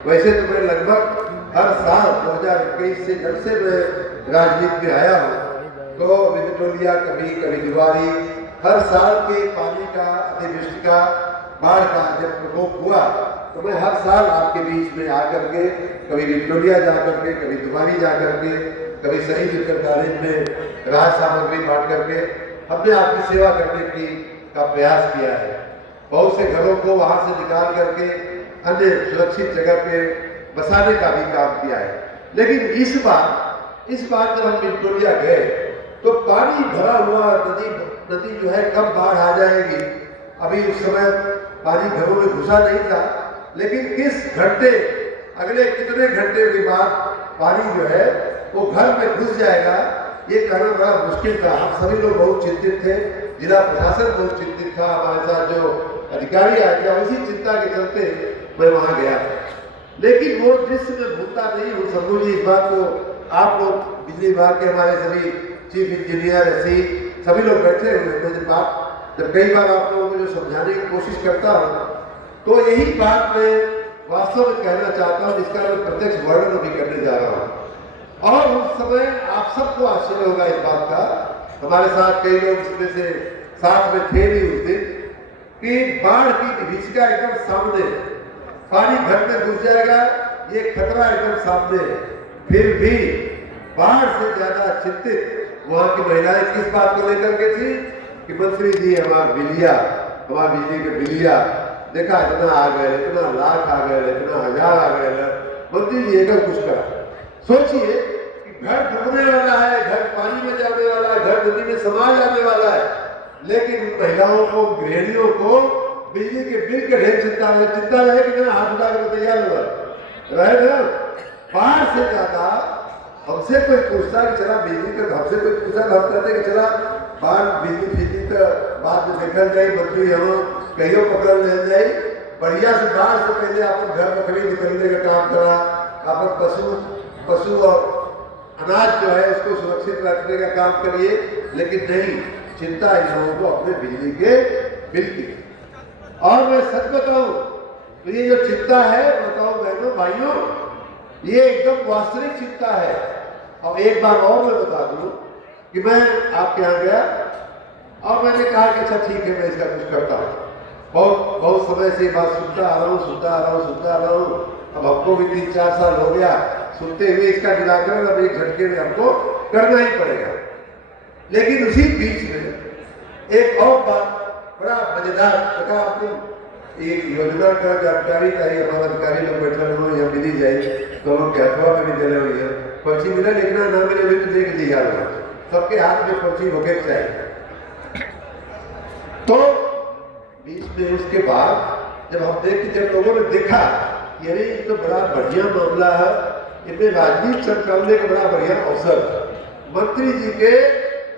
वैसे तो मैं लगभग हर साल 2021 से जब से मैं राजनीति में आया हूँ तो विक्टोरिया कभी कभी दिवाली हर साल के पानी का अतिवृष्टि का बाढ़ का जब प्रकोप हुआ तो मैं हर साल आपके बीच में आकर के कभी विक्टोरिया जा करके कभी दिवाली जा करके कभी शहीद विक्टर कॉलेज में राहत सामग्री बांट करके हमने आपकी सेवा करने का प्रयास किया है। बहुत से घरों को वहां से निकाल करके अन्य सुरक्षित जगह पे बसाने का भी काम किया है। लेकिन इस बार जब हम विक्टोरिया गए तो पानी भरा हुआ नदी जो है कब बाढ़ आ जाएगी, अभी उस समय पानी घरों में घुसा नहीं था, लेकिन किस घंटे अगले कितने घंटे के बाद पानी जो है वो घर में घुस जाएगा ये कहना बड़ा मुश्किल था। हम सभी लोग बहुत चिंतित थे, जिला प्रशासन बहुत चिंतित था, हमारे साथ जो अधिकारी आए थे उसी चिंता के चलते मैं वहां गया था। लेकिन वो दृश्य में भूलता नहीं हूँ। शंभू जी, इस बात को आप लोग बिजली विभाग के हमारे सभी चीफ इंजीनियर ऐसे सभी लोग बैठे हुए थे, जब कई बार आप लोगों को जो समझाने की कोशिश करता हूँ तो यही बात मैं वास्तव में कहना चाहता हूँ, जिसका मैं प्रत्यक्ष वर्णन भी करने जा रहा हूँ। और उस समय आप सबको आश्चर्य होगा इस बात का, हमारे साथ कई लोग इसमें से साथ में थे भी उस दिन, कि बाढ़ की विभीषिका एकदम सामने, पानी घर में घुस जाएगा ये खतरा एकदम सामने है। फिर भी बाढ़ से ज्यादा चिंतित वहां की महिलाएं किस बात को लेकर के थी कि मंत्री जी हमारा बिलिया, हमारा बिजली के बिलिया देखा इतना आ गए, इतना लाख आ गए, इतना हजार आ गए, मंत्री जी एकदम कुछ करा। सोचिए कि घर डूबने वाला है, घर पानी में जाने वाला है, घर नदी में समा जाने वाला है, लेकिन महिलाओं को, गृहिणियों को बिजली के बिल के ढेर चिंता रहे कि मैं हाथ उठा कर तैयार हुआ रहे ना। बाढ़ से ज्यादा हमसे कोई पूछता कि चला बिजली का, हमसे कोई पूछा हम कहते कि चला बाढ़ बिजली तो बाद में देखल जाए, मंत्री हम कहियो पकड़ ले जाए, बढ़िया से बाढ़ से पहले अपन घर बकरी निकलने का काम करा, अपन पशु और अनाज जो है उसको सुरक्षित रखने का काम करिए। लेकिन नहीं, चिंता इन लोगों को अपने बिजली के बिल की। और मैं सच बताऊं तो ये जो चिंता है, बताओ बहनों भाइयों, ये एकदम वास्तविक चिंता है। और एक बार और मैं बता दूं कि मैं आपके यहाँ गया और मैंने कहा कि अच्छा ठीक है मैं इसका कुछ करता हूँ। बहुत समय से बात सुनता आ रहा हूँ। अब हमको भी 3-4 साल हो गया सुनते हुए, इसका निराकरण अब एक झटके में हमको करना ही पड़ेगा। लेकिन उसी बीच में एक और बात बड़ा मजेदार लगा, आपको एक योजना का जानकारी चाहिए, हमारा अधिकारी लोग बैठे हो या मिली जाए तो लोग कहवा में भी देने हुई है, पर्ची मिला लिखना ना मिले भी तो देख लिया होगा, सबके हाथ में पर्ची होके चाहिए। तो बीच में उसके बाद जब लोगों ने देखा ये तो बड़ा बढ़िया मामला है, इनमें राजनीति संकलने का बड़ा बढ़िया अवसर, मंत्री जी के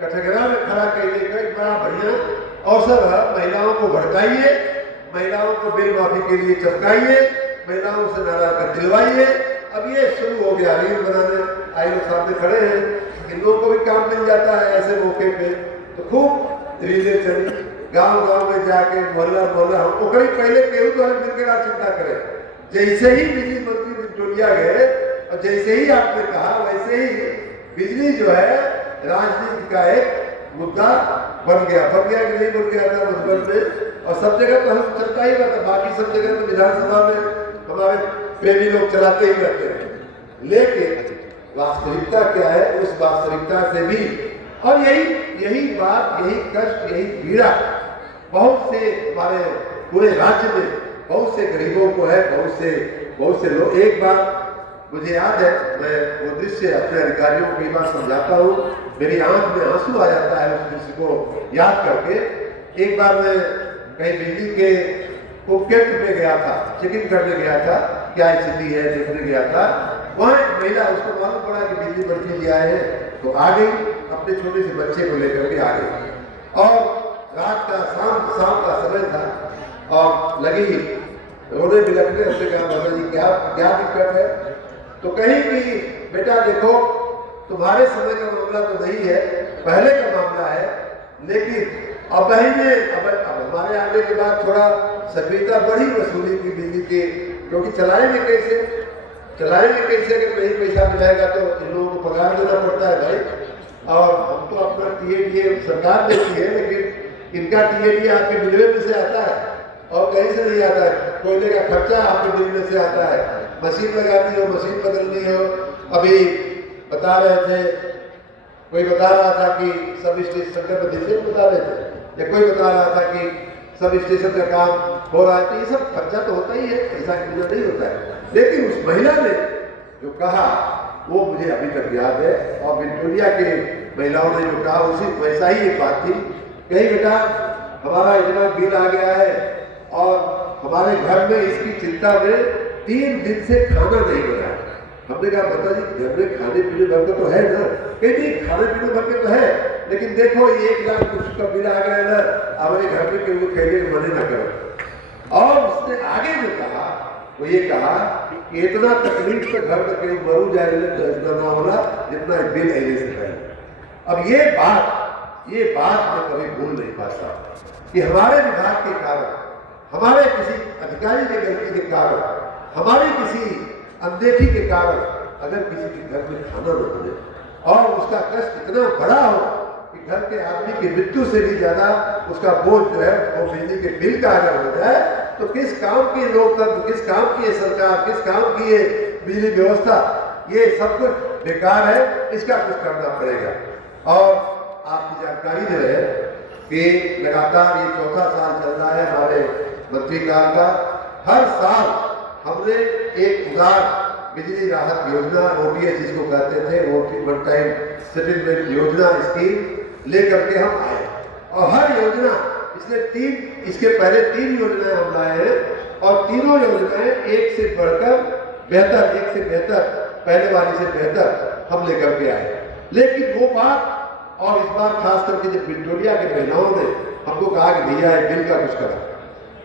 कटघरा में खड़ा करने का एक बड़ा बढ़िया अवसर है। महिलाओं को भड़काइए, महिलाओं को बिल माफी के लिए चपकाइए, महिलाओं से नाराज कर दिलवाइए। अब ये शुरू हो गया, रील बनाने आए लोग सामने खड़े हैं, इन लोगों को भी काम मिल जाता है ऐसे मौके पे, तो खूब रीलें चली, गांव में जाके मोहल्ला हमको कहीं पहले केहू तो हम मिलकर चिंता करें। जैसे ही बिजली मंत्री विक्टोरिया गए और जैसे ही आपने कहा वैसे ही बिजली जो है राजनीति का एक मुद्दा बन गया कि नहीं बन गया था मधुबन में, और सब जगह तो हम चलता ही रहता, बाकी सब जगह तो विधानसभा में हमारे प्रेमी लोग चलाते ही रहते हैं। लेकिन वास्तविकता क्या है, उस वास्तविकता से भी, और यही बात, यही कष्ट, यही पीड़ा बहुत से हमारे पूरे राज्य में बहुत से गरीबों को है, बहुत से लोग। एक बार मुझे याद है, मैं वो दृश्य अपने अधिकारियों को कई बार समझाता हूँ, मेरी आंख में आंसू आ जाता है उस दृश्य को याद करके। एक बार मैं कहीं बिजली के उपकेंद्र में गया था, चेकिंग करने गया था, क्या स्थिति है देखने गया था। वहाँ एक महिला, उसको मालूम पड़ा कि बिजली मंत्री जी आए हैं, तो आ गई, अपने छोटे से बच्चे को लेकर के आ गई, और रात का शाम का समय था और लगी रोने बिलखने। उसने कहा बाबा जी क्या दिक्कत है? तो कहीं कि बेटा देखो तुम्हारे समय का मामला तो नहीं है, पहले का मामला है, लेकिन अब हमारे आने के बाद थोड़ा सक्रियता बढ़ी वसूली की बिजली के क्योंकि चलाएंगे कैसे अगर नहीं पैसा मिलेगा तो इन लोगों को पगार देना पड़ता है भाई। और हम तो अपना टीएडीए सरकार देती है, लेकिन इनका टीएडीए आपके मिलवे में से आता है और कहीं से नहीं आता है। कोयले का खर्चा आपके मिलवे से आता है, मशीन लगानी हो, मशीन बदलनी हो। अभी बता रहे थे, कोई बता रहा था कि सब स्टेशन शंकर बदेश्वर बता रहे थे, या कोई बता रहा था कि सब स्टेशन का काम हो रहा है। तो ये सब खर्चा तो होता ही है, ऐसा क्यों नहीं होता है। लेकिन उस महिला ने जो कहा वो मुझे अभी तक याद है, और विक्टोरिया के महिलाओं ने जो कहा उसी वैसा ही एक बात थी। कहीं बेटा हमारा इतना बिल आ गया है और हमारे घर में इसकी चिंता में 3 दिन से खाना नहीं बना। हमने कहा बता जी घर में खाने पीने भर के तो है ना? नहीं खाने पीने भर के तो है, लेकिन देखो 1 लाख कुछ का बिल आ गया है ना, हमारे घर में वो कहने मने ना करो। और उसने आगे जो कहा वो ये कहा कि इतना तकलीफ से घर तक कहीं मरू जाए इतना ना होना जितना बिल आने से पहले। अब ये बात मैं कभी भूल नहीं पाता कि हमारे विभाग के कारण, हमारे किसी अधिकारी की गलती के कारण, हमारी किसी अनदेखी के कारण अगर किसी के घर में खाना न बने और उसका कष्ट इतना बड़ा हो कि घर के आदमी की मृत्यु से भी ज्यादा उसका बोझ जो है वो बिजली के बिल का अगर हो जाए, तो किस काम की लोकतंत्र, किस काम की ये सरकार, किस काम की ये बिजली व्यवस्था, ये सब कुछ बेकार है। इसका कुछ करना पड़ेगा। और आपकी जानकारी में रहे कि लगातार ये 4था साल चल रहा है हमारे मंत्रीकाल का। हर साल हमने एक उदार बिजली राहत योजना, ओटीएस जिसको कहते थे, वन टाइम सेटलमेंट योजना स्कीम लेकर के हम आए। और हर योजना इसके पहले 3 योजनाएं हम लाए हैं, और तीनों योजनाएं एक से बेहतर, पहले वाली से बेहतर हम लेकर के आए। लेकिन वो बात, और इस बार खास करके जब विक्टोरिया के महिलाओं ने हमको कहा कि भैया बिल का कुछ करा,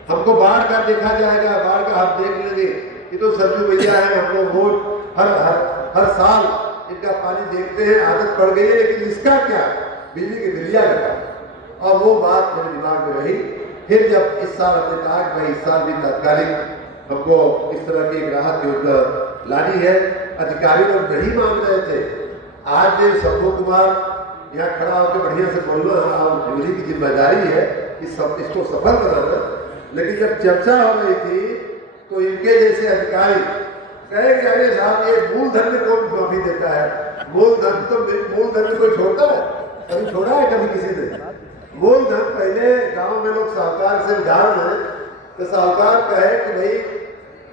हमको बाढ़ का देखा जाएगा, बाढ़ का आप देख लेंगे, ये तो सरजू भैया है, हम लोग रोज हर साल इनका पानी देखते हैं, आदत पड़ गई है, लेकिन इसका क्या, बिजली के बिलिया लगा। और वो बात मेरे दिमाग में रही। फिर जब इस साल हमने कहा कि भाई इस साल भी तात्कालिक हमको इस तरह की एक राहत योजना लानी है, अधिकारी लोग नहीं मान रहे थे। आज जो शंभू कुमार यहाँ खड़ा होकर बढ़िया से बोलना और बिजली की जिम्मेदारी है इसको सफल बनाना, लेकिन जब चर्चा हो रही थी तो इनके जैसे अधिकारी कहेंगे अरे साहब ये मूलधन में कौन माफी देता है, मूलधन में कोई छोड़ता है? कभी छोड़ा है कभी किसी ने? मूलधन पहले गांव में लोग साहूकार से उधार लें तो साहूकार कहे कि भाई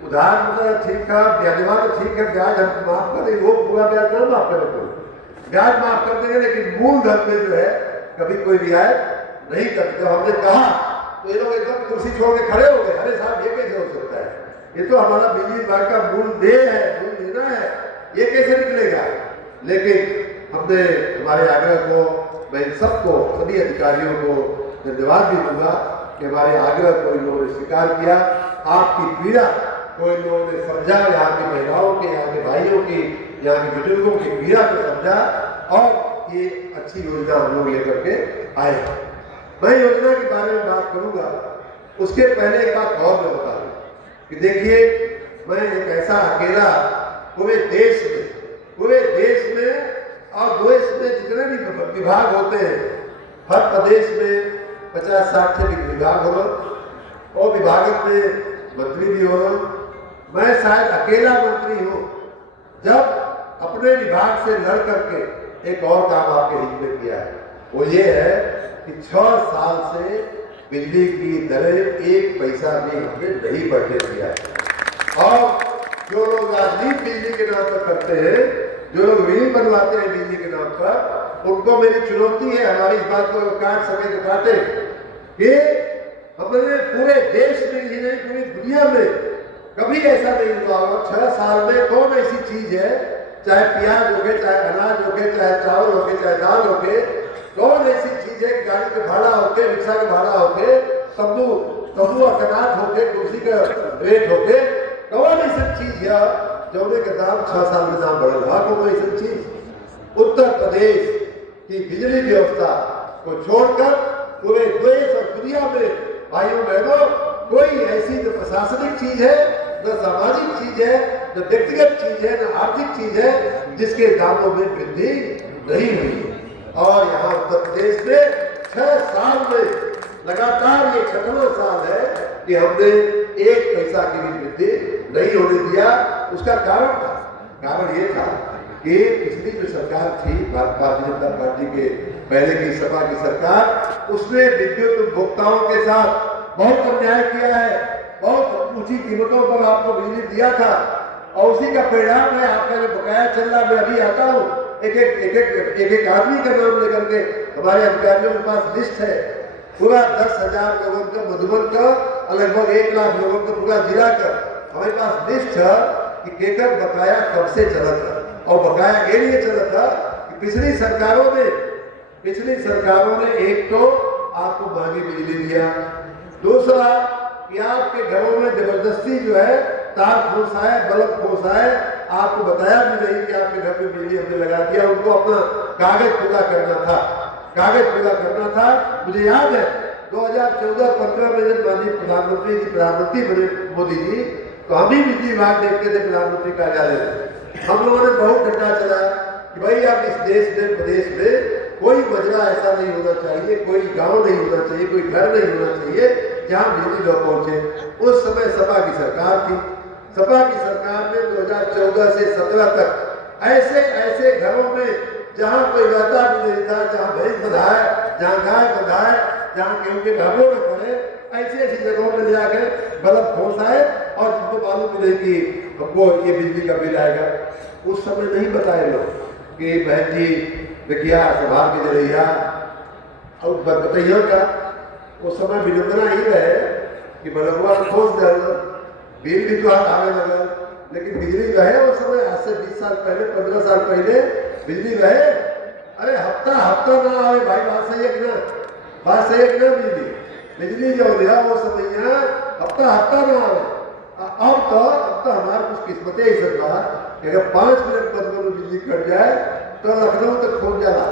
उधार मतलब ठीक है, ब्याजवा तो ठीक है, ब्याज हम माफ कर देंगे, वो पूरा ब्याज ना माफ करे, कोई ब्याज माफ कर देंगे, लेकिन मूलधन में जो है कभी कोई रियायत नहीं करते। जब हमने कहा तो ये लोग एकदम कुर्सी छोड़ के खड़े हो गए, अरे साहब ये कैसे हो सकता है, ये तो हमारा बिजली विभाग का मूल देय है, मूल देना है, ये कैसे निकलेगा? लेकिन हमने हमारे आग्रह को, मैं सबको, सभी अधिकारियों को धन्यवाद भी दूंगा कि हमारे आग्रह को इन लोगों ने स्वीकार किया। आपकी पीड़ा को इन लोगों ने समझा, यहाँ की महिलाओं की, यहाँ के भाइयों की, यहाँ के बुजुर्गों की पीड़ा को समझा, और ये अच्छी योजना हम लोग लेकर के आए। मैं योजना के बारे में बात करूंगा, उसके पहले एक बात और मैं बता दूं कि देखिए, मैं एक ऐसा अकेला पूरे देश में और देश में जितने भी विभाग होते हैं, हर प्रदेश में 50-60 से विभाग हो, और विभाग में मंत्री भी हो, मैं शायद अकेला मंत्री हूँ जब अपने विभाग से लड़ करके एक और काम आपके हित में किया है। वो ये है कि 6 साल से बिजली की दरें 1 पैसा भी हमने नहीं बढ़ने दिया है। और जो लोग राजनीति बिजली के नाम पर करते हैं, जो लोग रील बनवाते हैं बिजली के नाम पर, उनको मेरी चुनौती है, हमारी इस बात को काट सके तो काटे, कि हमने पूरे देश में ही नहीं पूरी दुनिया में कभी ऐसा नहीं हुआ होगा। 6 साल में कौन ऐसी चीज है, चाहे प्याज हो गए, चाहे अनाज हो गए, चाहे चावल हो गए, चाहे दाल हो गए, कौन ऐसी चीज है, गाड़ी का भाड़ा होके, रिक्शा का भाड़ा होके, तंबू और कनात होके, कुर्सी का रेट होके, कौन ऐसी चीज है जोड़े का दाम 6 साल में दाम बढ़ रहा? कौन ऐसी चीज? उत्तर प्रदेश की बिजली व्यवस्था को छोड़कर पूरे देश और दुनिया में भाइयों बहनों कोई ऐसी जो प्रशासनिक चीज है न सामाजिक चीज है, न व्यक्तिगत चीज है, न आर्थिक चीज है जिसके दामों में वृद्धि नहीं हुई। और यहाँ उत्तर प्रदेश में 6 साल में लगातार ये 6वां साल है कि हमने 1 पैसा की भी वृद्धि नहीं होने दिया। उसका कारण ये था कि पिछली जो सरकार थी भारतीय जनता पार्टी के पहले की सपा की सरकार, उसने विद्युत उपभोक्ताओं के साथ बहुत अन्याय किया है, बहुत ऊंची कीमतों पर आपको बिजली दिया था और उसी का परिणाम है आपका जो बकाया चल रहा। मैं अभी आता हूँ एक आदमी का नाम लेकर के, हमारे अधिकारियों के पास लिस्ट है पूरा 10,000 लोगों का, मधुबन का लगभग 1 लाख लोगों का पूरा जिला का हमारे पास लिस्ट है कि केकर बकाया कब से चला था। और बकाया ये लिए चला था कि पिछली सरकारों ने एक तो आपको महंगी बिजली दिया, दूसरा कि आपके घरों में जबरदस्ती जो है तार फंसाए, बल्ब फंसाए, आपको बताया भी नहीं कि आपके घर में बिजली हमने लगा दिया। उनको अपना कागज पूरा करना था। मुझे याद है 2014-15 में जब प्रधानमंत्री बने मोदी जी, तो हम ही बिजली विभाग देखते थे प्रधानमंत्री कार्यालय में। हम लोगों ने बहुत डंडा चलाया कि भाई अब इस देश में, प्रदेश में कोई मजरा ऐसा नहीं होना चाहिए, कोई गांव नहीं होना चाहिए, कोई घर नहीं होना चाहिए जहां बिजली न पहुंचे। उस समय सपा की सरकार थी। सपा की सरकार ने 2014 से 17 तक ऐसे घरों में जहां कोई रहता भी नहीं था, जहां भैंस बंधाए, जहां गाय बंधाए, जहां गेहूं के ढाबों में पड़े, ऐसी जगहों में ले आके बल्ब फंसाए और जिनको मालूम नहीं कि हमको ये बिजली का बिल आएगा। उस समय नहीं बताए लोग कि बहन जी देखिया संभाल के जरिया और बताइए का उस समय विडम्बना ही रहे कि बल्बुआ ठोस दे, बिल भी तो आने लगा, लेकिन बिजली जो है उस समय आज से 20 साल पहले, 15 साल पहले बिजली रहे। अरे हफ्ता ना आए भाई, बात सही है कि ना? बिजली जो है वो समय हफ्ता ना आए। अब तो हमारे कुछ किस्मतें ही सरकार कि अगर 5 मिनट बाद में बिजली कट जाए तो लखनऊ तक पहुंच जाना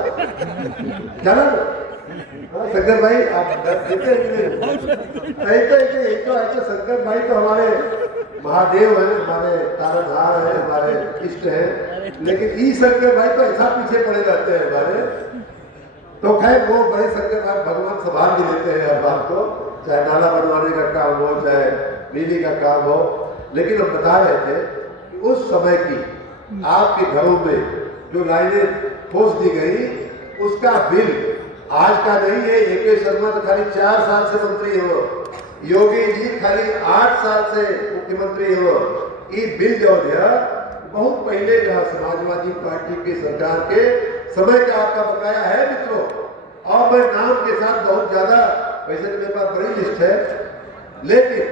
शंकर भाई आप देते ऐसे शंकर भाई तो हमारे महादेव हैं, हमारे तारकधार हैं, हमारे इष्ट हैं, लेकिन ई शंकर भाई तो ऐसा पीछे पड़े रहते हैं हमारे। तो खैर वो बड़े शंकर भाई भगवान संभाल भी लेते हैं हर बात को, चाहे नाला बनवाने का काम हो, चाहे बिजली का काम हो। लेकिन हम बता रहे थे कि उस समय की आपके घरों में जो लाइनें ठोस दी गई उसका बिल आज का नहीं है। AK शर्मा तो खाली 4 साल से मंत्री हो, योगी जी खाली 8 साल से मुख्यमंत्री हो। ये बिल जो है बहुत पहले जो समाजवादी पार्टी की सरकार के समय का आपका बकाया है मित्रों। और मैं नाम के साथ बहुत ज्यादा, वैसे तो मेरे पास बड़ी लिस्ट है, लेकिन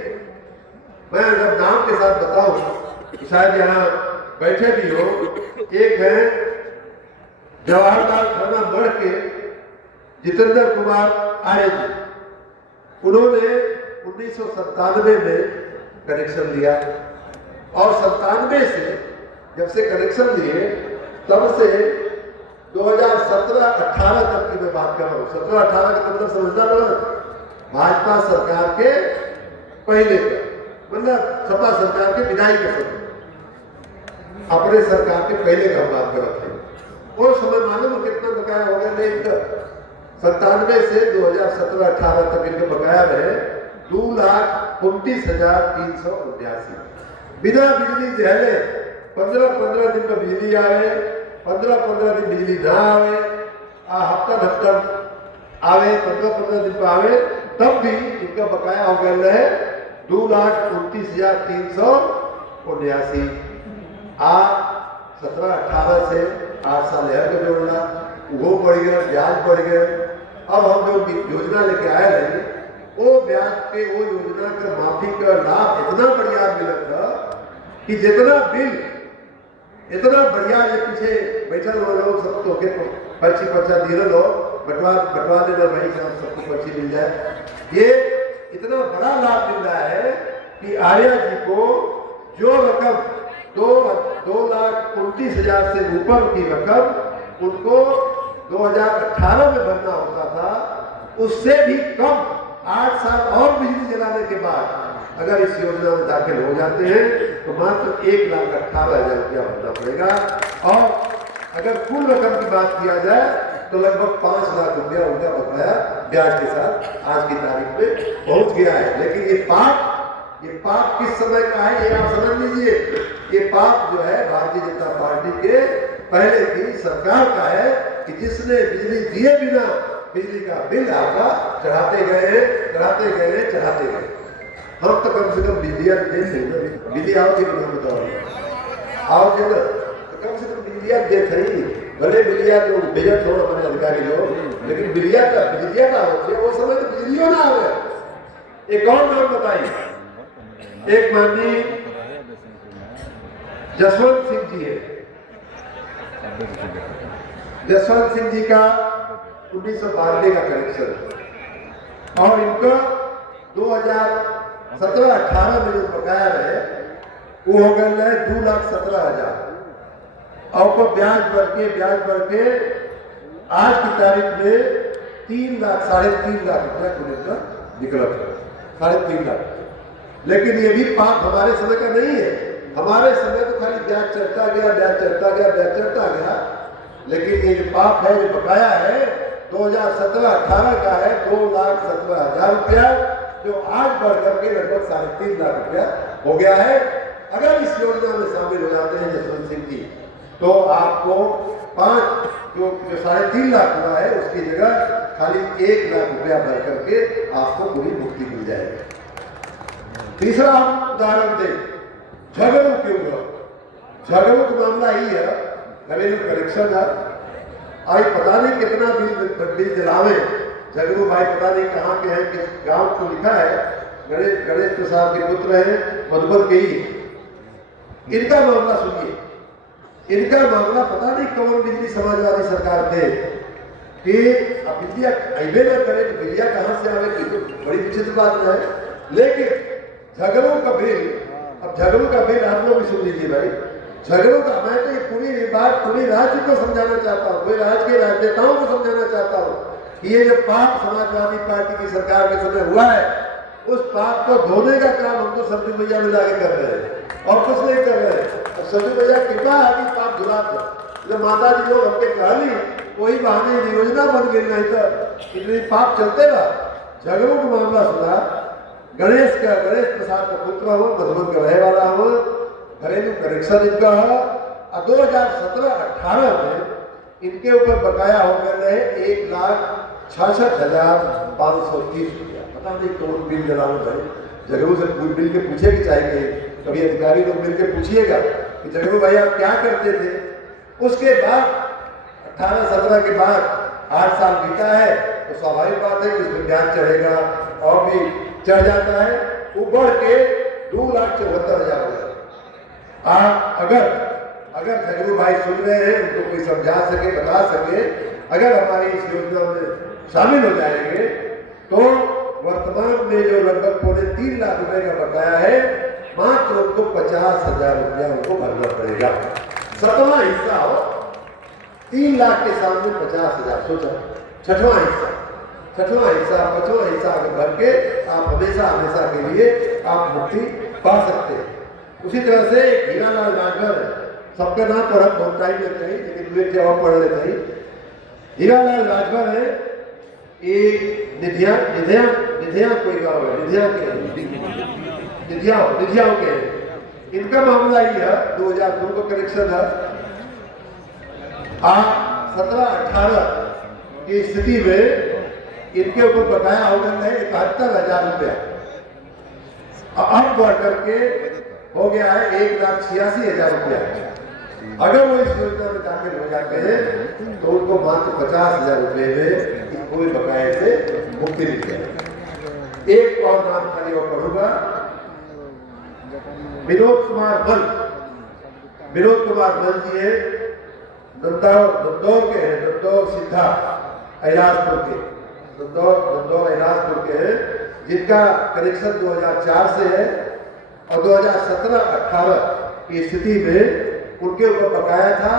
मैं अगर नाम के साथ बताऊं शायद यहाँ बैठे भी हो। एक है जवाहरलाल थाना बढ़ के जितेंद्र कुमार आर्य जी, उन्होंने 1997 में कनेक्शन लिया और 97 से जब से कनेक्शन लिए तब से 2017-18 तक की मैं बात कर रहा हूँ। 17-18 का मतलब समझना ना, भाजपा सरकार के पहले का, मतलब सपा सरकार के विदाई के समय, अपने सरकार के पहले का बात कर रहे थे। वो समय मालूम कितना बकाया हो गया? नहीं, 97 से 2017-18 तक इनके बकाया रहे 2,29,379। बिना बिजली जहले 15-15 दिन में बिजली आवे, 15-15 दिन बिजली ना आवे, हफ्ता आवे, 15-15 दिन पर आवे, तब भी इनका बकाया हो गया है 2,29,379। 17-18 से 8 साल है तो जोड़ना, वो बढ़ गया, ब्याज बढ़ गया। अब हम जो योजना लेके आए हैं वो ब्याज पे वो योजना का माफी का लाभ इतना बढ़िया मिला था कि जितना बिल इतना बढ़िया, ये पीछे बैठल लोग सब तो के पर्चा दिए लो बटवा देना भाई साहब, सबको पर्ची मिल जाए। ये इतना बड़ा लाभ मिल रहा है कि आर्या जी को जो रकम 2,29,000 से ऊपर की रकम उनको 2018 में भरना होता था, उससे भी कम 8 साल और बिजली जलाने के बाद अगर इस योजना में दाखिल हो जाते हैं तो मात्र 1,18,000 रुपया भरना पड़ेगा। और अगर कुल रकम की बात किया जाए तो लगभग 5 लाख रुपया उनका बकाया ब्याज के साथ आज की तारीख में पहुंच गया है। लेकिन ये पाप किस समय का है ये आप समझ लीजिए। ये पाप जो है भारतीय जनता पार्टी के पहले की सरकार का है कि जिसने बिजली दिए बिना बिजली का बिल आपका चढ़ाते गए। हम तो कम से कम बिजलियां दे बिजली आओ थी बताओ आओ चलो तो कम से कम बिजलियां दे थी भले बिजलियां लोग बेजत हो अपने अधिकारी लोग, लेकिन बिजलियां का होती है वो समय तो बिजलियों ना आवे। एक और नाम बताइए, एक माननीय जसवंत सिंह जी है। जसवंत सिंह जी का 1992 का कनेक्शन और इनका 2017-18 में जो बकाया रहे वो हो गए है 2,17,000 और को ब्याज बढ़ के आज की तारीख में 3 लाख 3.5 लाख रुपया खुलेगा निकला 3.5 लाख। लेकिन ये भी पाप हमारे समय का नहीं है। हमारे समय तो खाली ब्याज चढ़ता गया। लेकिन ये जो पाप है जो बकाया है 2017-18 का है 2,17,000 रुपया जो आज बढ़ करके लगभग 3.5 लाख रुपया हो गया है। अगर इस योजना में शामिल हो जाते हैं जसवंत सिंह जी तो आपको 3.5 लाख हुआ है उसकी जगह खाली 1 लाख रुपया भर करके आपको पूरी मुक्ति मिल जाएगी। तीसरा हम उदाहरण दें झगड़ों के ऊपर। झगड़ों का मामला ही है घरेलू कनेक्शन है। आज पता नहीं कितना बिल जलावे झगड़ू भाई पता नहीं कहाँ के हैं किस गांव को लिखा है। गणेश प्रसाद के पुत्र हैं मधुबन के ही। इनका मामला सुनिए। इनका मामला पता नहीं कौन बिजली समाजवादी सरकार थे कि अब बिजलियां अबे न करे तो बिजलियां कहां से आवे की तो बड़ी विचित्र बात है। लेकिन झगड़ों का बिल आप लोग भी सुन लीजिए भाई। झगड़ों का मैं तो ये पूरी बात पूरी राज्य को समझाना चाहता हूँ, पूरे राज्य के राजनेताओं को समझाना चाहता हूँ कि ये जो पाप समाजवादी पार्टी की सरकार के समय हुआ है उस पाप को धोने का काम हम तो सरजू भैया में जाके कर रहे हैं और कुछ नहीं कर रहे हैं। सरजू भैया कृपा है कि पाप धुला था जब माता जी लोग हमने कहली वही बहाने योजना बन गई नहीं तो इतनी पाप चलते रहा। झगड़ों का मामला सुना गणेश प्रसाद का पुत्र हो मधुबन का रहे वाला हो घरेलू कनेक्शन इनका है और 2017-18 में इनके ऊपर बकाया हो गए 1,66,530 रुपया। पता नहीं कौन बिल जलाने भाई झगड़ू से बिल के पूछे कि चाहिए कभी अधिकारी लोग मिल के पूछिएगा कि झगड़ू भाई आप क्या करते थे। उसके बाद 18-17 के बाद 8 साल बीता है तो स्वाभाविक बात है कि उसमें ब्याज चढ़ेगा और भी चढ़ जाता है। वो बढ़ के 2,74,000 हो गया। अगर झगड़ू भाई सुन रहे हैं उनको कोई समझा सके बता सके अगर हमारी इस योजना में शामिल हो जाएंगे तो वर्तमान में जो लगभग 3.5 लाख रुपए का बकाया है मात्र उनको 50,000 रुपया उनको भरना पड़ेगा। 7वां हिस्सा हो 3 लाख के सामने 50,000 सोचा 6वां हिस्सा अगर भर के आप हमेशा के लिए आप मुक्ति पा सकते हैं। उसी तरह से हीरालाल राजभर है सबका नाम पढ़ा बहुत टाइम लगता है लेकिन वे क्या पढ़ लेते हैं। हीरालाल राजभर है ये निधिया कोई गाँव है निधियाओं के हैं। इनका मामला ही है 2002 का कनेक्शन है। 17-18 की स्थिति में इनके ऊपर बकाया हो गया है 71,000 रुपया। अब बढ़ करके हो गया है 1,86,000 रुपया। अगर वो इस योजना में दाखिल हो जाते हैं तो उनको मात्र 50,000 रुपये में इस पूरे बकाये से मुक्ति मिल जाएगी। एक और नाम खाली और पढ़ूंगा विनोद कुमार मल जी है नंदौर के हैं नंदौर सिद्धा अहिराजपुर के हैं जिनका कनेक्शन 2004 से है और 2017-18 की स्थिति में उनके ऊपर बकाया था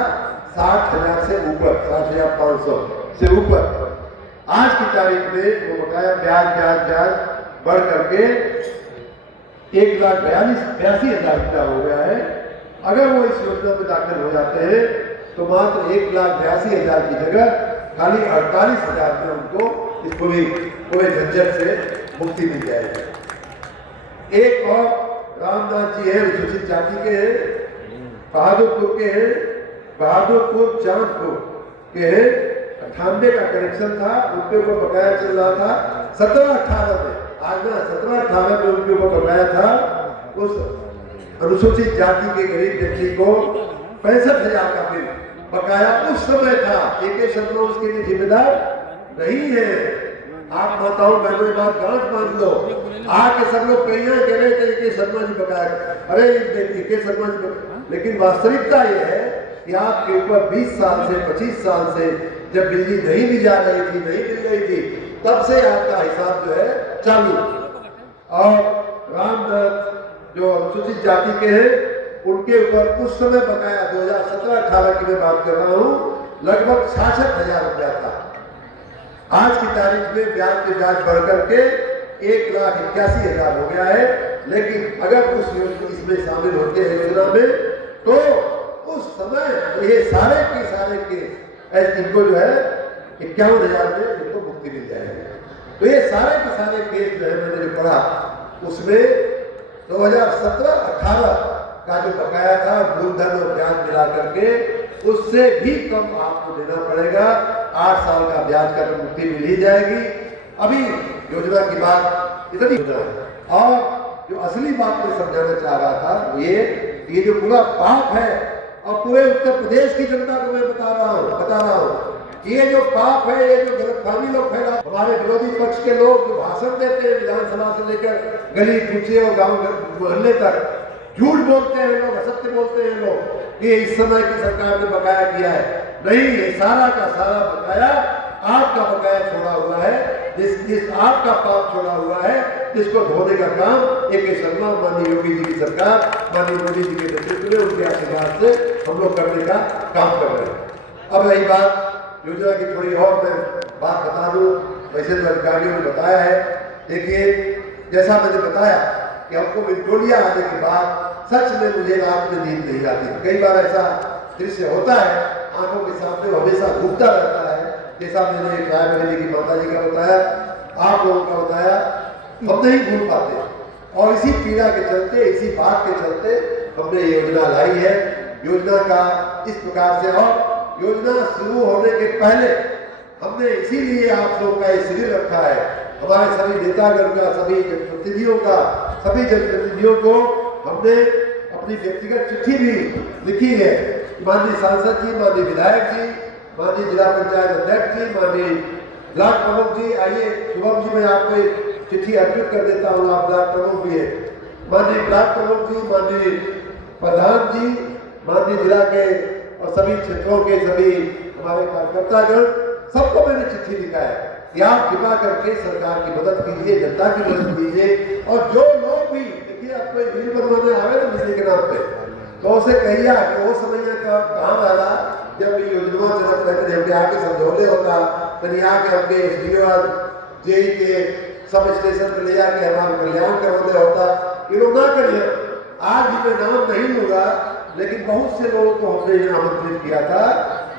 60,000 से ऊपर 60,500 से ऊपर। आज की तारीख में वो बकाया ब्याज बढ़ करके 1,82,000 रुपया हो गया है। अगर वो इस योजना में दाखिल हो जाते हैं तो मात्र 1,82,000 की जगह खाली 48,000 में उनको इस पूरे झंझट से मुक्ति मिल जाएगी। एक और रामनाथ जी है, अनुसूचित जाति के हैं, बहादुरपुर के हैं, बहादुरपुर चांदपुर के हैं। 98 का कनेक्शन था, उनके ऊपर बकाया चल रहा था 17-18 में, आज ना 17-18 में उनके ऊपर बकाया था। उस अनुसूचित जाति के गरीब व्यक्ति को 65,000 का बिल बकाया उस समय था। AK शर्मा उसके लिए जिम्मेदार नहीं है। आप माताओं बहनों ये बात गांठ मान लो। आके सब लोग कहीं कह रहे थे AK शर्मा जी बकाया, अरे AK शर्मा जी, लेकिन वास्तविकता ये है कि आपके ऊपर 20 साल से 25 साल से जब बिजली नहीं भी जा रही थी, नहीं मिल रही थी, तब से आपका हिसाब जो है चालू। और रामनाथ जो अनुसूचित जाति के हैं उनके ऊपर उस समय बकाया 2017-18 की मैं बात कर रहा हूँ, लगभग 66,000 रुपया था। आज की तारीख में ब्याज पे ब्याज बढ़ करके 1,81,000 हो गया है। लेकिन अगर उस इसमें शामिल होते हैं योजना में तो उस समय ये सारे केस इनको जो है 51,000 में इनको मुक्ति मिल जाएगी। तो ये सारे के सारे केस जो है मैंने जो पढ़ा उसमें 2017-18 का जो बकाया था मूलधन और ब्याज मिला करके उससे भी कम आपको देना पड़ेगा। 8 साल का ब्याज का तो मुक्ति मिल ही जाएगी। अभी योजना की बात इतनी योजना है। और जो असली बात मैं समझाना चाह रहा था ये जो पूरा पाप है, और पूरे उत्तर प्रदेश की जनता को मैं बता रहा हूँ ये जो पाप है, ये जो गलतफहमी लोग फैला, हमारे विरोधी पक्ष के लोग जो भाषण देते हैं विधानसभा से लेकर गली कूचे और गांव मोहल्ले तक, झूठ बोलते हैं लोग, असत्य बोलते हैं लोग कि इस समय की सरकार ने बकाया किया है। नहीं, ये सारा का सारा बकाया आपका बकाया छोड़ा हुआ है, जिस आपका पाप छोड़ा हुआ है, जिसको धोने का काम AK शर्मा, माननीय योगी जी की सरकार, माननीय मोदी जी के नेतृत्व में उनके आशीर्वाद से हम लोग करने का काम कर रहे हैं। अब रही बात योजना की, थोड़ी और मैं बात बता दूं। वैसे तो अधिकारियों ने बताया है। देखिए, जैसा मैंने बताया कि हमको विक्टोरिया आने के बाद सच में मुझे रात में नींद नहीं आती। कई बार ऐसा दृश्य होता है आंखों के सामने, हमेशा घूमता रहता है। जैसा मैंने रायबरेली की माता जी का बताया, आप लोगों का बताया, हम नहीं भूल पाते। और इसी पीड़ा के चलते, इसी बात के चलते हमने ये योजना लाई है। योजना का इस प्रकार से, और योजना शुरू होने के पहले हमने इसीलिए आप लोगों का ये शिविर रखा है। हमारे सभी नेतागण का, सभी जनप्रतिनिधियों को हमने अपनी व्यक्तिगत चिट्ठी भी लिखी है। माननीय सांसद जी, माननीय विधायक जी, माननीय जिला पंचायत अध्यक्ष जी, माननीय ब्लॉक प्रमुख जी, आइए शुभम जी मैं आपको चिट्ठी अर्पित कर देता हूँ। आप ब्लॉक प्रमुख भी है, माननीय ब्लॉक प्रमुख जी, माननीय प्रधान जी, माननीय जिला के और सभी क्षेत्रों के सभी हमारे कार्यकर्तागण, सबको मैंने चिट्ठी लिखा है कि आप कृपा करके सरकार की मदद कीजिए, जनता की मदद कीजिए। और जो लोग भी देखिए, आप कोई बिल बनवाने आवे ना बिजली के नाम पे, तो उसे कहिए कि वो समय का कहाँ वाला जब योजना चलत रहते थे, आके समझौले होता, कहीं आके अपने SDO JE के सब स्टेशन पर ले जाके हमारे कल्याण करवाने होता। ये लोग ना करिए। आज भी मैं नाम नहीं लूंगा, लेकिन बहुत से लोगों को हमने आमंत्रित किया था,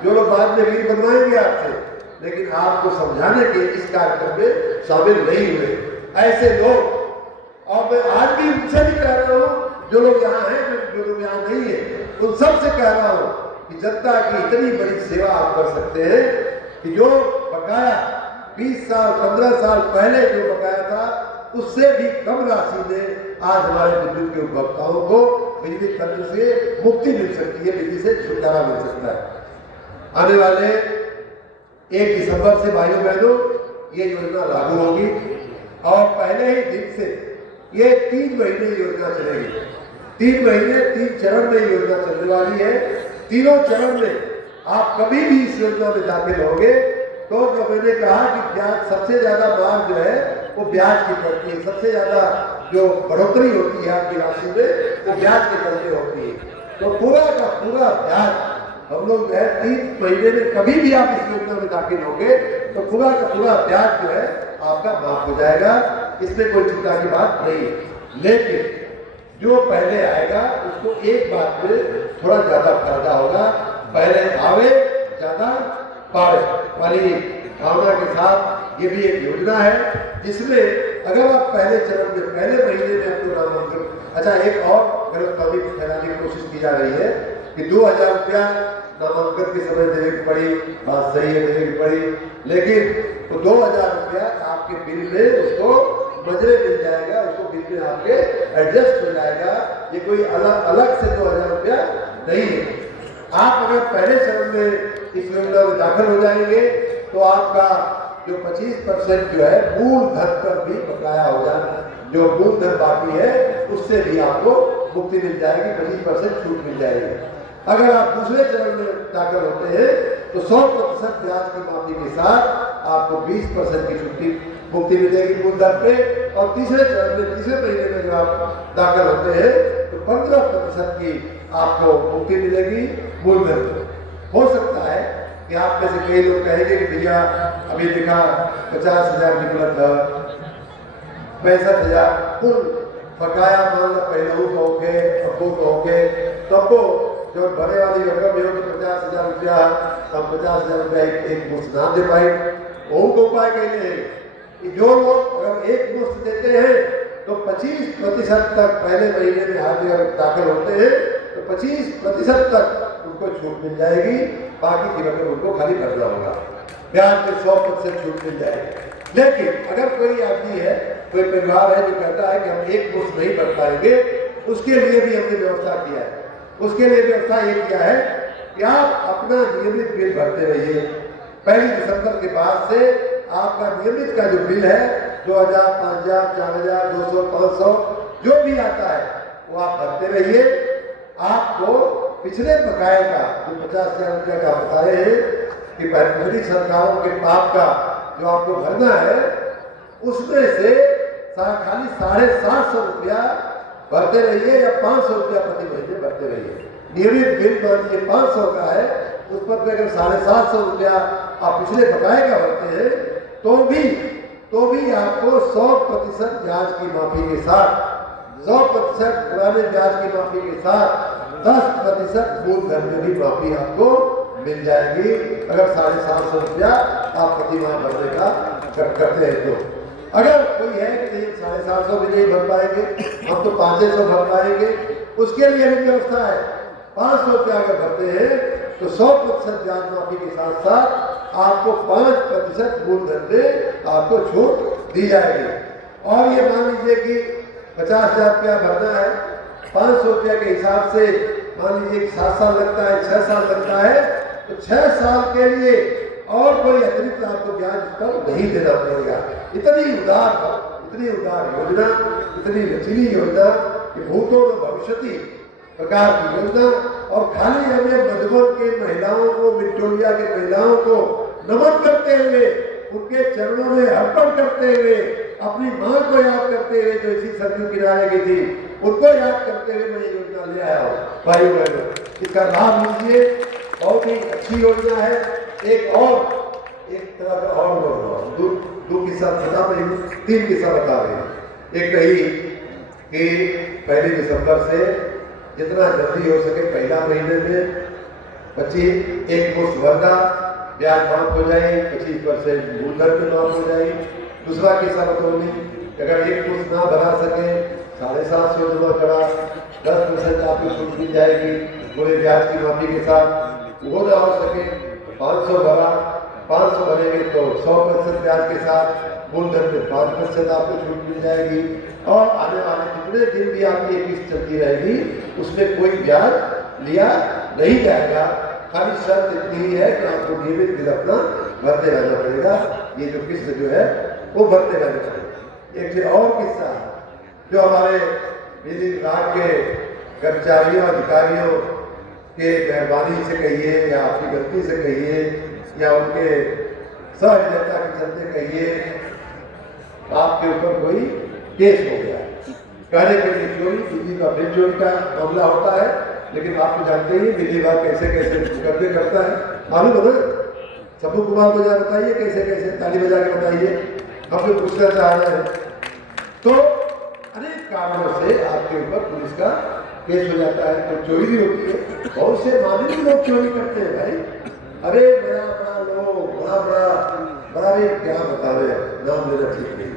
जो लोग बाद में बिल बनवाएंगे आपसे, लेकिन आपको समझाने के इस कार्यक्रम में शामिल नहीं हुए ऐसे लोग। और मैं आज भी उनसे भी कह रहा हूँ, जो लोग यहाँ हैं, जो लोग यहाँ नहीं है, उन सबसे कह रहा हूँ कि जनता की इतनी बड़ी सेवा आप कर सकते हैं कि जो बकाया 20 साल 15 साल पहले जो बकाया था, उससे भी कम राशि में आज हमारे विद्युत के उपभोक्ताओं को बिजली खर्च से मुक्ति मिल सकती है, बिजली से छुटकारा मिल सकता है। आने वाले 1 दिसंबर से भाइयों बहनों ये योजना लागू होगी, और पहले ही दिन से ये 3 महीने योजना चलेगी। 3 महीने 3 चरण में योजना चलने वाली है। तीनों चरण में आप कभी भी इस योजना में दाखिल होंगे तो जो मैंने कहा कि ब्याज सबसे ज्यादा मांग जो है वो ब्याज की पड़ती है, सबसे ज्यादा जो बढ़ोतरी होती है आपकी राशि में वो ब्याज के चलते होती है। तो पूरा का पूरा ब्याज हम लोग जो है 3 महीने में कभी भी आप इस योजना में दाखिल होंगे तो पूरा का पूरा ब्याज जो है आपका माफ हो जाएगा। इसमें कोई चिंता की बात नहीं। लेकिन जो पहले आएगा उसको एक बात में थोड़ा ज्यादा फायदा होगा, पहले आवे ज्यादा पावे वाली भावना के साथ ये भी एक योजना है, जिसमें अगर आप पहले चरण में पहले महीने में अपने नामांकन, अच्छा एक और गलतफहमी फैलाने की कोशिश की जा रही है कि 2000 रुपया नामांकन के समय देने की पड़ी, बात सही है देने की पड़ी, लेकिन तो 2000 रुपया आपके बिल में उसको मजरे मिल जाएगा, उसको बिल में आपके एडजस्ट हो जाएगा, ये कोई अलग अलग से 2000 रुपया नहीं है। आप अगर पहले चरण में इस योजना में दाखिल हो जाएंगे तो आपका जो 25% जो है मूल धन पर भी बकाया हो जाए, जो मूल धन बाकी है उससे भी आपको मुक्ति मिल जाएगी, 25% छूट मिल जाएगी। अगर आप दूसरे चरण में दाखिल होते हैं तो 100% ब्याज की माफी के साथ आपको 20% की छुट्टी मुक्ति मिलेगी मूल धन पे, और तीसरे चरण में तीसरे महीने में जब आप दाखिल होते हैं तो 15% की आपको मुक्ति मिलेगी मूल धन पे। हो सकता है कि आप में से कई लोग कहेंगे कि भैया अभी देखा 50,000 निकला था, 65,000 कुल बकाया मान पहलू को हो गए, अब्बू को हो गए, तब जो भरे वाली रकम है तो 50,000 रुपया, हम 50,000 रुपया एक मुश्त ना दे पाए, वो उपाय कहते हैं कि जो लोग अगर एक मुश्त देते हैं तो 25% तक पहले महीने में हाजिर दाखिल होते हैं तो 25% तक उनको छूट मिल जाएगी, बाकी की रकम उनको खाली करना होगा, ब्याज में 100% छूट मिल जाएगी। लेकिन अगर कोई आदमी है, कोई परिवार है जो कहता है कि हम एक मुश्त नहीं भर पाएंगे, उसके लिए भी हमने व्यवस्था किया है। उसके लिए व्यवस्था ये किया है कि आप अपना नियमित बिल भरते रहिए। 1 दिसंबर के बाद से आपका नियमित का जो बिल है 2000, 5000, 4000, 200, 500 जो भी आता है वो आप भरते रहिए। आपको पिछले बकाये का जो 50,000 रुपया का बताए हैं कि पहली सरकारों के पाप का जो आपको भरना है, उसमें से खाली 750 रुपया भरते रहिए या 500 रुपया प्रति महीने भरते रहिए। नियमित बिल मान लीजिए 500 का है, उस पर अगर 750 रुपया आप पिछले बकाये का भरते हैं तो भी आपको 100% ब्याज की माफी के साथ, 100% पुराने ब्याज की माफी के साथ 10% मूल धन में भी माफी आपको मिल जाएगी, अगर 750 रुपया आप प्रति माह भरने का करते हैं तो। अगर कोई है कि नहीं 750 भी नहीं भर पाएंगे, हम तो 500 भर पाएंगे, उसके लिए भी व्यवस्था है। 500 रुपया अगर भरते हैं तो 100% ब्याज माफी के साथ साथ आपको 5% मूल धन में आपको छूट दी जाएगी। और ये मान लीजिए कि 50,000 रुपया भरना है, 500 रुपया के हिसाब से मान लीजिए 7 साल लगता है, 6 साल लगता है, तो 6 साल के लिए और कोई अतिरिक्त आपको ब्याज पर नहीं देना पड़ेगा। इतनी उदार योजना, इतनी लचीली योजना, कि भूतों में भविष्यति प्रकार की योजना, और खाली हमें मधुबन के महिलाओं को, विक्टोरिया के महिलाओं को नमन करते हुए, उनके चरणों में अर्पण करते हुए, अपनी मां को याद करते हुए जो इसी सरयू किनारे की थी, उनको याद करते हुए मैं ये योजना ले आया हूँ। भाई बहनों, इसका लाभ लीजिए, बहुत ही अच्छी योजना है। एक तरह का और दो किस्सा बता रही हूँ, 3 किस्सा बता रही हूँ। एक कही कि 1 दिसंबर से जितना जल्दी हो सके पहला महीने में 25 एक मुश्त भरना, ब्याज माफ हो जाए, 25% मूल धन पे माफ हो जाए। दूसरा किस्सा बतौनी, अगर एक मुश्त ना भरा सके 750 जमा करा, 10% आपको छूट मिल जाएगी पूरे ब्याज की माफी के साथ। वो ना हो सके 500 भरा, 500 भरेंगे तो 100% ब्याज के साथ मूल धन में 5% आपको छूट मिल जाएगी। और आने वाले जितने दिन भी आपकी ये किस्त चलती रहेगी उसमें कोई ब्याज लिया नहीं जाएगा। खाली शर्त इतनी ही है कि आपको नियमित बिल अपना भरते रहना पड़ेगा, ये जो किस्त जो है वो भरते रहना पड़ेगा। एक और किस्सा जो हमारे बिजली विभाग के कर्मचारियों, अधिकारियों के मेहरबानी से कहिए या आपकी गलती से कहिए या उनके सहजता के चलते कहिए, आपके ऊपर कोई केस हो गया है। कहने के लिए चोरी, बिजली का बिल चोरी का मामला होता है, लेकिन आप तो जानते ही बिजली विभाग कैसे कैसे मुकदमे करता है, मालूम है ना? सबू कुमार को जरा बताइए कैसे कैसे, ताली बजा के बताइए, हम लोग पूछना चाह रहे हैं। तो अनेक कारणों से आपके ऊपर पुलिस का केस हो जाता है। तो चोरी भी होती है, बहुत से मामले में लोग चोरी करते हैं भाई। अरे बड़ा बड़ा लोग बड़ा भी क्या बता रहे, नाम लेना ठीक नहीं।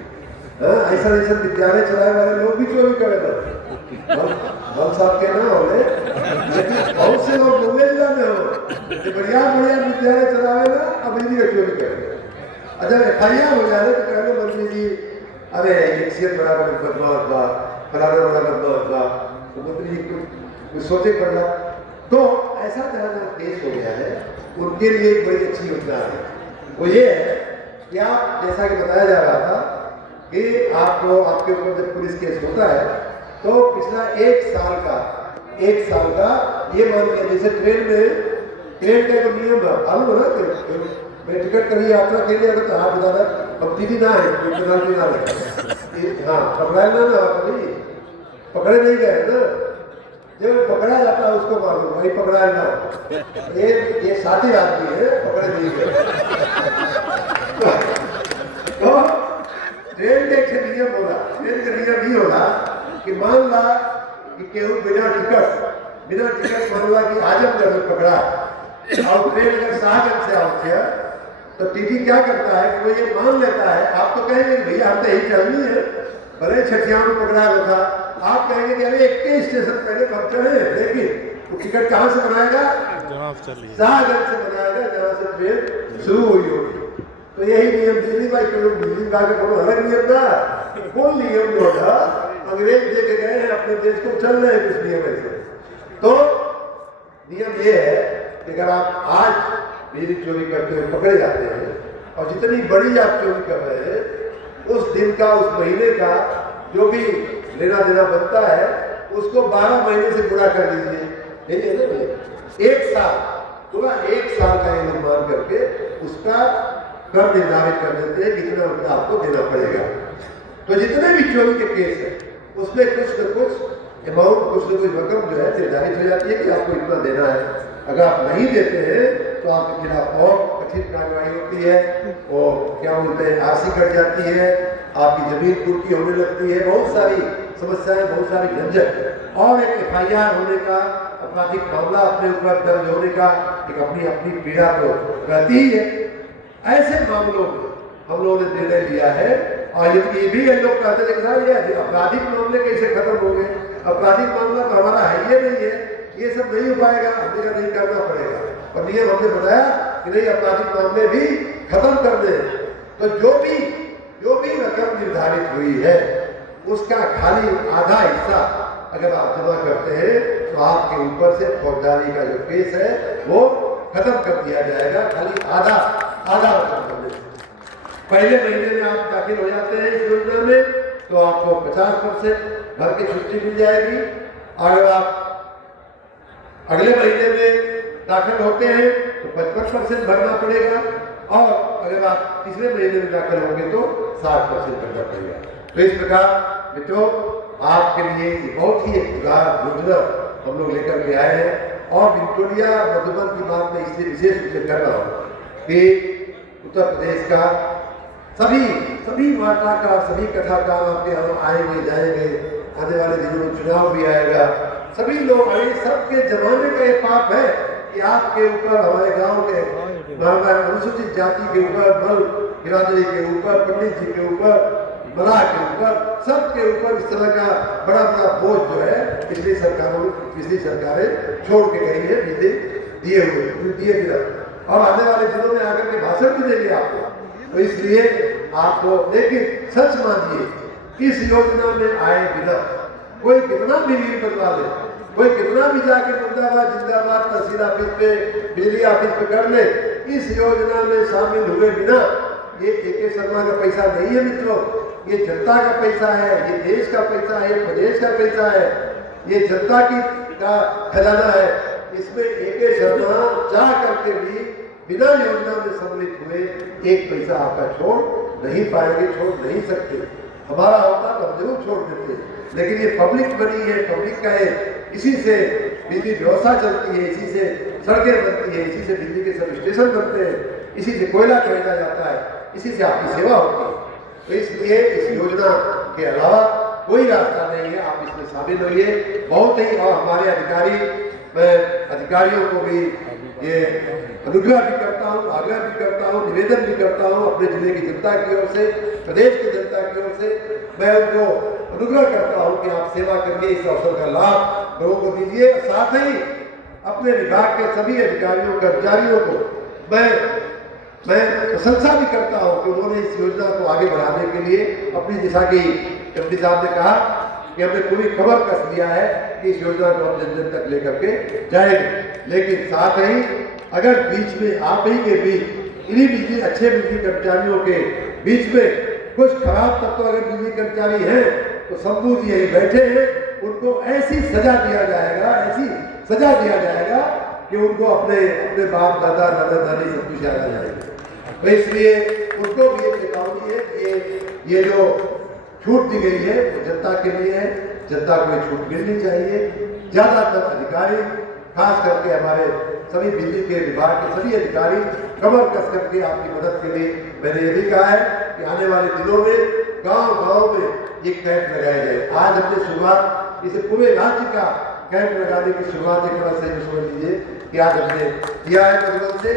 ऐसा विद्यालय चलाए वाले लोग भी चोरी करे बल साहब के ना होने, लेकिन बहुत से लोग मुंबई जिला में हो बढ़िया विद्यालय चलावे ना, अब इनकी का चोरी करे। अच्छा FIR हो जाए तो कहने मंत्री जी अरे एक बड़ा बदमाश था, फलाना बड़ा बदमाश था, तो मंत्री जी कुछ सोचे पड़ना। तो ऐसा जहाँ केस हो गया है उनके लिए एक बड़ी अच्छी योजना है। वो ये है कि आप जैसा कि बताया जा रहा था कि आपको आपके ऊपर जब पुलिस केस होता है तो पिछला एक साल का ये मान लिया, जैसे ट्रेन का जो नियम है मालूम है ना, मैं टिकट कभी यात्रा के लिए अगर तो हाथ बता रहा अब दीदी ना है हाँ पकड़ा ना कभी पकड़े नहीं गए ना, जब पकड़ा जाता है उसको मालूम वही पकड़ा ना, ये साथी आदमी है पकड़े नहीं गए। तो ट्रेन के एक नियम होगा, ट्रेन का नियम ही होगा कि मान ला कि केहू बिना टिकट मान ला कि आजमगढ़ में पकड़ा और ट्रेन अगर शाहगंज से आती है तो टीटी क्या करता है कि वो ये मान लेता है, आप तो कहेंगे भैया हम तो यही चलनी है, भले छठिया में पकड़ा हुआ था, आप कहेंगे कि अरे एक के स्टेशन पहले हम चले, लेकिन वो टिकट कहाँ से बनाएगा, शाहगंज से बनाएगा जहाँ से ट्रेन शुरू हुई होगी। तो यही नियम दिल्ली भाई के लोग दिल्ली का अलग नियम था, कौन नियम जो था अंग्रेज लेके गए हैं अपने देश को, चल रहे हैं कुछ नियम ऐसे। तो नियम ये है कि अगर आप आज बिजली चोरी करते हुए पकड़े जाते हैं और जितनी बड़ी आप चोरी कर रहे हैं उस दिन का उस महीने का जो भी लेना देना बनता है उसको 12 महीने से गुणा कर लीजिए, एक साल पूरा एक साल का अनुमान करके उसका कर निर्धारित कर देते हैं कितना रुपया आपको देना पड़ेगा। तो जितने भी चोरी के केस है उसमें कुछ न कुछ अमाउंट, कुछ न कुछ रकम जो है निर्धारित हो जाती है कि आपको इतना देना है। अगर आप नहीं देते हैं तो आपके खिलाफ और कठिन कार्रवाई होती है, और क्या बोलते हैं RC कट जाती है, आपकी जमीन कुर्की होने लगती है, बहुत सारी समस्याएं, बहुत सारी झंझट, और एक FIR होने का, आपराधिक मामला अपने ऊपर दर्ज होने का एक अपनी पीड़ा तो रहती ही है। ऐसे मामलों में हम लोगों ने निर्णय लिया है, और ये भी हम लोग कहते थे साहब ये आपराधिक मामले कैसे खत्म हो गए, आपराधिक मामला तो हमारा है ही नहीं है, ये सब नहीं हो पाएगा, हमें नहीं करना पड़ेगा। और नियम हमने बताया कि नहीं आपराधिक मामले भी खत्म कर दे। तो जो भी रकम निर्धारित हुई है उसका खाली आधा हिस्सा अगर आप जमा करते हैं तो आपके ऊपर से फौजदारी का जो केस है वो खत्म कर दिया जाएगा, खाली आधा रकम करने से। पहले महीने में आप दाखिल हो जाते हैं इस योजना में तो आपको 50% भर के छुट्टी मिल जाएगी, और आप अगले महीने में दाखिल होते हैं तो 55% भरना पड़ेगा, और अगर आप तीसरे महीने में दाखिल होंगे तो 60% भरना पड़ेगा। तो इस प्रकार मित्रों आपके लिए बहुत ही एक योजना हम लोग लेकर के आए हैं, और विक्टोरिया मधुबन की बात मैं इसलिए विशेष रूप से कर रहा हूँ कि उत्तर प्रदेश का सभी वार्ता का, सभी कथा का आपके यहाँ आएंगे जाएंगे, आने वाले दिनों में चुनाव भी आएगा, सभी लोग आए, सबके जमाने का ये पाप है कि आपके ऊपर, हमारे गांव के अनुसूचित जाति के ऊपर, बल बिरादरी के ऊपर, पंडित जी के ऊपर, मलाह के ऊपर, सबके ऊपर इस तरह का बड़ा बोझ जो है पिछली सरकारें छोड़ के गई है, दिए हुए, और आने वाले दिनों में आकर के भाषण भी देंगे आपको। तो इसलिए आपको, लेकिन सच मानिए इस योजना में आए बिना कोई कितना भी रील बनवा ले, कोई कितना भी जाके मुर्दाबाद जिंदाबाद तहसील ऑफिस पे, बिजली ऑफिस पे कर ले, इस योजना में शामिल हुए बिना, ये AK शर्मा का पैसा नहीं है मित्रों, ये जनता का पैसा है, ये देश का पैसा है, ये प्रदेश का पैसा है, ये जनता का खजाना है। इसमें AK शर्मा चाह करके भी बिना योजना में सम्मिलित हुए एक पैसा आपका छोड़ नहीं पाएंगे, छोड़ नहीं सकते। हमारा होता तो हम जरूर छोड़ देते, लेकिन ये पब्लिक बनी है, पब्लिक का है, इसी से बिजली व्यवस्था चलती है, इसी से सड़कें बनती है, इसी से बिजली के सब स्टेशन बनते हैं, इसी से कोयला खरीदा जाता है, इसी से आपकी सेवा होती है। तो इसलिए इस योजना के अलावा कोई रास्ता नहीं है, आप इसमें शामिल होइए बहुत ही। और हमारे अधिकारियों को भी ये अनुग्रह भी करता हूँ, आग्रह भी करता हूँ, निवेदन भी करता हूँ अपने जिले की जनता की ओर से, प्रदेश की जनता की ओर से मैं उनको अनुग्रह करता हूँ कि आप सेवा करके इस अवसर का लाभ लोगों को दीजिए। साथ ही अपने विभाग के सभी अधिकारियों कर्मचारियों को मैं प्रशंसा भी करता हूँ कि उन्होंने इस योजना को आगे बढ़ाने के लिए अपनी, जैसा कि एमडी साहब ने कहा कि हमने पूरी खबर कस लिया है कि इस योजना को हम जन जन तक लेकर के जाएंगे। लेकिन साथ ही अगर बीच में आप ही के बीच इन्हीं बिजली अच्छे बिजली कर्मचारियों के बीच में कुछ खराब तत्व अगर बिजली कर्मचारी हैं तो शंभू जी यही बैठे हैं, उनको ऐसी सजा दिया जाएगा, ऐसी सजा दिया जाएगा कि उनको अपने बाप दादा दादी सब कुछ याद आ जाएगा। तो इसलिए उनको भी एक चेतावनी है कि ये जो छूट दी गई है वो जनता के लिए है, जनता को ये छूट मिलनी चाहिए। ज्यादातर अधिकारी, खास करके हमारे सभी बिजली के विभाग के सभी अधिकारी कमर कस करके आपकी मदद के लिए मैंने ये भी कहा है कि आने वाले दिनों में गांव-गांव में ये कैंप लगाया जाए। आज हमने शुरुआत इसे पूरे राज्य का कैंप लगाने की शुरुआत एक बार से समझ लीजिए कि आज हमने किया है मधुबन से।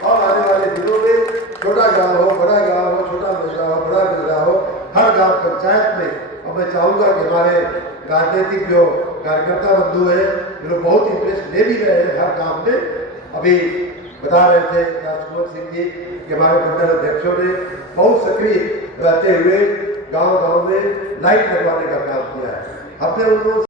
और आने वाले दिनों में छोटा गांव हो, बड़ा गांव हो, छोटा मिश्रा हो, बड़ा मिश्रा हो, हर गांव पंचायत में। और मैं चाहूँगा कि हमारे राजनीतिक जो कार्यकर्ता बंधु हैं जो बहुत इंटरेस्ट ले भी रहे हैं हर काम में। अभी बता रहे थे राजकुमार सिंह जी कि हमारे मंडल अध्यक्षों ने बहुत सक्रिय रहते हुए गांव-गांव में लाइट लगवाने का काम किया है। हमने उनको